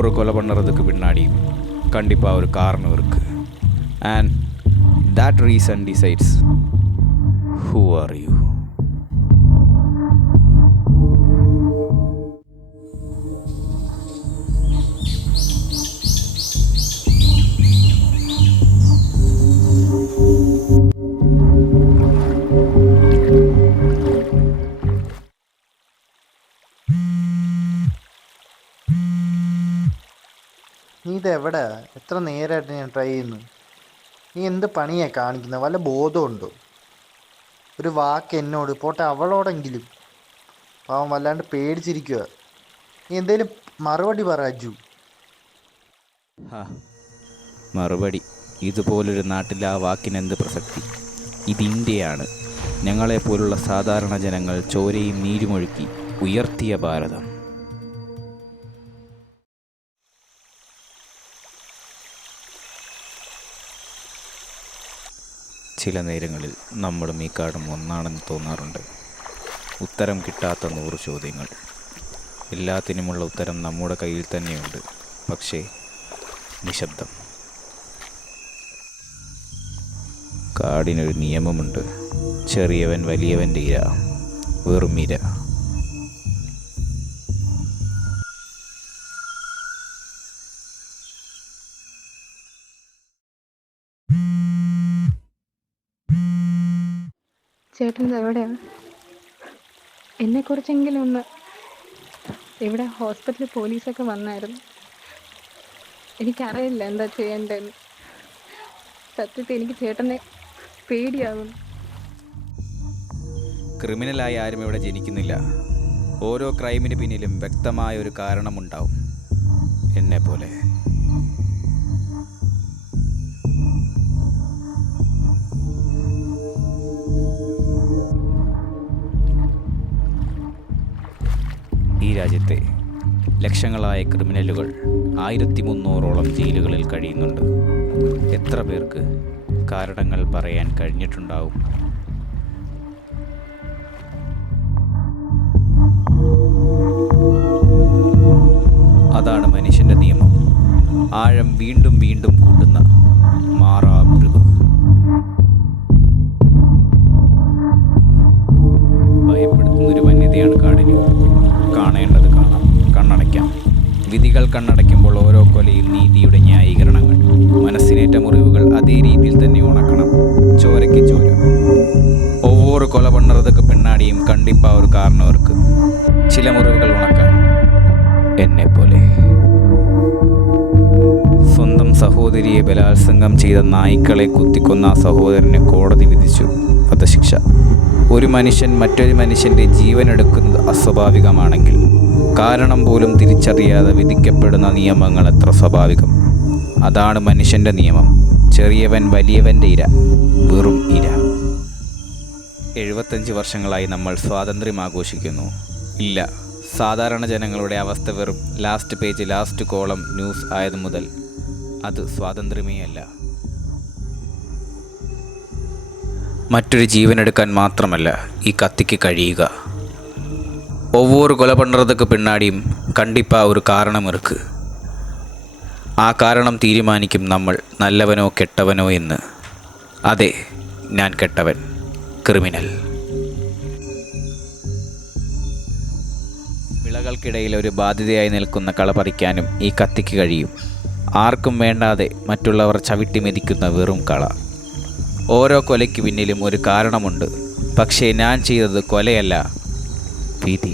ஒவ்வொரு கொலை பண்ணுறதுக்கு பின்னாடியும் கண்டிப்பாக ஒரு காரணம் இருக்குது. And that reason decides who are you. നീ ഇതെവിടെ? എത്ര നേരമായിട്ട് ഞാൻ ട്രൈ ചെയ്യുന്നു. നീ എന്ത് പണിയാണ് കാണിക്കുന്നത്? വല്ല ബോധമുണ്ടോ? ഒരു വാക്ക് എന്നോട് പോട്ടെ, അവളോടെങ്കിലും. പാവം വല്ലാണ്ട് പേടിച്ചിരിക്കുക. നീ എന്തേലും മറുപടി പറ അജു. മറുപടി? ഇതുപോലൊരു നാട്ടിൽ ആ വാക്കിനെന്ത് പ്രസക്തി? ഇത് ഇന്ത്യയാണ്. ഞങ്ങളെപ്പോലുള്ള സാധാരണ ജനങ്ങൾ ചോരയും നീരുമൊഴുക്കി ഉയർത്തിയ ഭാരതം. ചില നേരങ്ങളിൽ നമ്മളും ഈ കാടും ഒന്നാണെന്ന് തോന്നാറുണ്ട്. ഉത്തരം കിട്ടാത്ത 100 ചോദ്യങ്ങൾ. എല്ലാത്തിനുമുള്ള ഉത്തരം നമ്മുടെ കയ്യിൽ തന്നെയുണ്ട്. പക്ഷേ നിശബ്ദം. കാടിനൊരു നിയമമുണ്ട്. ചെറിയവൻ വലിയവൻ്റെ ഇര, വെറും ഇര. ചേട്ടൻ എവിടെയാണ്? എന്നെക്കുറിച്ചെങ്കിലും ഒന്ന്. ഇവിടെ ഹോസ്പിറ്റലിൽ പോലീസൊക്കെ വന്നായിരുന്നു. എനിക്കറിയില്ല എന്താ ചെയ്യേണ്ടതെന്ന്. സത്യത്തിൽ എനിക്ക് ചേട്ടനെ പേടിയാകുന്നു. ക്രിമിനലായി ആരും ഇവിടെ ജനിക്കുന്നില്ല. ഓരോ ക്രൈമിന് പിന്നിലും വ്യക്തമായ ഒരു കാരണമുണ്ടാവും. എന്നെപ്പോലെ. ഈ രാജ്യത്തെ ലക്ഷങ്ങളായ ക്രിമിനലുകൾ 1300ഓളം ജയിലുകളിൽ കഴിയുന്നുണ്ട്. എത്ര പേർക്ക് കാരണങ്ങൾ പറയാൻ കഴിഞ്ഞിട്ടുണ്ടാവും? അതാണ് മനുഷ്യൻ്റെ നിയമം. ആഴം വീണ്ടും വീണ്ടും കൂട്ടുന്ന മാറാമുറിവ്. ഭയപ്പെടുത്തുന്നൊരു വന്യതയാണ് കാടിന്. കാണേണ്ടത് കാണാം, കണ്ണടയ്ക്കാം. വിധികൾ കണ്ണടയ്ക്കുമ്പോൾ ഓരോ കൊലയും നീതിയുടെ ന്യായീകരണങ്ങൾ. മനസ്സിനേറ്റ മുറിവുകൾ അതേ രീതിയിൽ തന്നെ ഉണക്കണം. ചോരയ്ക്ക് ചോര. ഒവ്വൊരു കൊല പണ്ണുறதுக்கு പിന്നാടിയും കണ്ടിപ്പാ ഒരു കാരണം ഇருக்கு. ചില മുറിവുകൾ ഉണക്കാൻ എന്നെപ്പോലെ. സ്വന്തം സഹോദരിയെ ബലാത്സംഗം ചെയ്ത നായ്ക്കളെ കുത്തിക്കൊന്ന ആ സഹോദരനെ കോടതി വിധിച്ചു വധശിക്ഷ. ഒരു മനുഷ്യൻ മറ്റൊരു മനുഷ്യൻ്റെ ജീവൻ എടുക്കുന്നത് അസ്വാഭാവികമാണെങ്കിൽ കാരണം പോലും തിരിച്ചറിയാതെ വിധിക്കപ്പെടുന്ന നിയമങ്ങൾ എത്ര സ്വാഭാവികം. അതാണ് മനുഷ്യൻ്റെ നിയമം. ചെറിയവൻ വലിയവൻ്റെ ഇര, വെറും ഇര. 75 വർഷങ്ങളായി നമ്മൾ സ്വാതന്ത്ര്യം ആഘോഷിക്കുന്നു. ഇല്ല, സാധാരണ ജനങ്ങളുടെ അവസ്ഥ വെറും last page last column news ആയത് മുതൽ അത് സ്വാതന്ത്ര്യമേ അല്ല. മറ്റൊരു ജീവനെടുക്കാൻ മാത്രമല്ല ഈ കത്തിക്ക് കഴിയുക. ഒവ്വൊരു കൊല പണ്ണുறதுக்கு പിന്നാടിയും കണ്ടിപ്പാ ഒരു കാരണം ഇருக்கு. ആ കാരണം തീരുമാനിക്കും നമ്മൾ നല്ലവനോ കെട്ടവനോ എന്ന്. അതെ, ഞാൻ കെട്ടവൻ, ക്രിമിനൽ. വിളകൾക്കിടയിൽ ഒരു ബാധ്യതയായി നിൽക്കുന്ന കള പറിക്കാനും ഈ കത്തിക്ക് കഴിയും. ആർക്കും വേണ്ടാതെ മറ്റുള്ളവർ ചവിട്ടി മെതിക്കുന്ന വെറും കള. ഓരോ കൊലയ്ക്ക് പിന്നിലും ഒരു കാരണമുണ്ട്. പക്ഷേ ഞാൻ ചെയ്തത് കൊലയല്ല, വിധി.